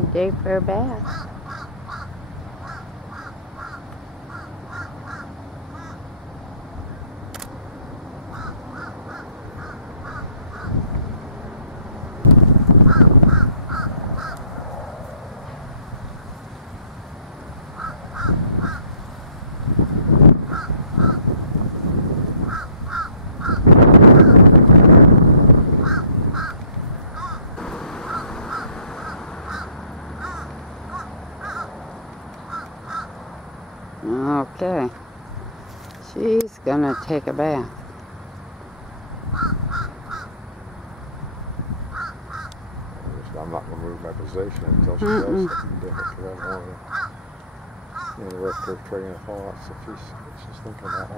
good day for a bath. Okay, she's gonna take a bath. I'm not gonna move my position until she does something different, because I don't want to interrupt her train of thoughts if she's thinking that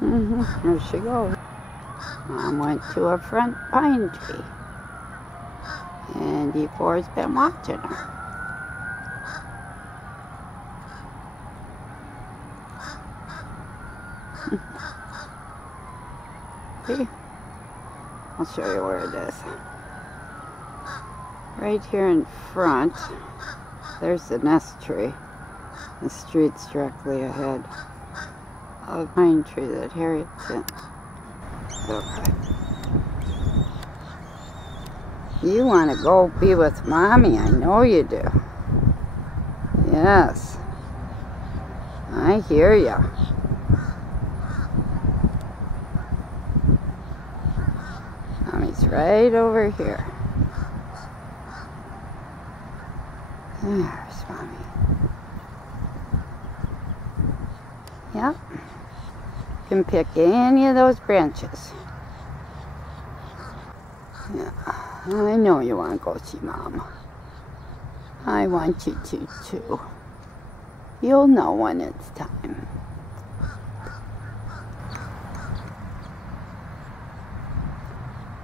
long. Here she goes. Mom went to a front pine tree, and D4's been watching her. See? I'll show you where it is. Right here in front, there's the nest tree. The street's directly ahead of the pine tree that Harriet's in. Okay. You want to go be with Mommy, I know you do. Yes. I hear ya. Mommy's right over here. There's Mommy. Yep. You can pick any of those branches. Yeah. I know you want to go see Mom. I want you to too. You'll know when it's time.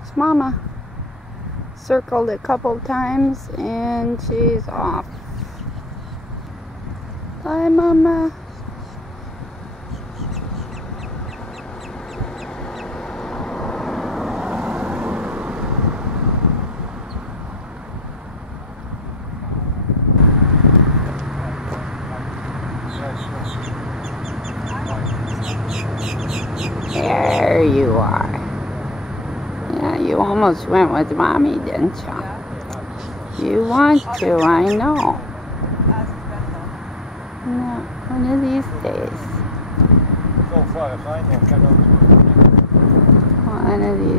It's Mama. Circled a couple times and she's off. Bye, Mama. There you are. Yeah, you almost went with Mommy, didn't you? You want to, I know. No, one of these days. One of these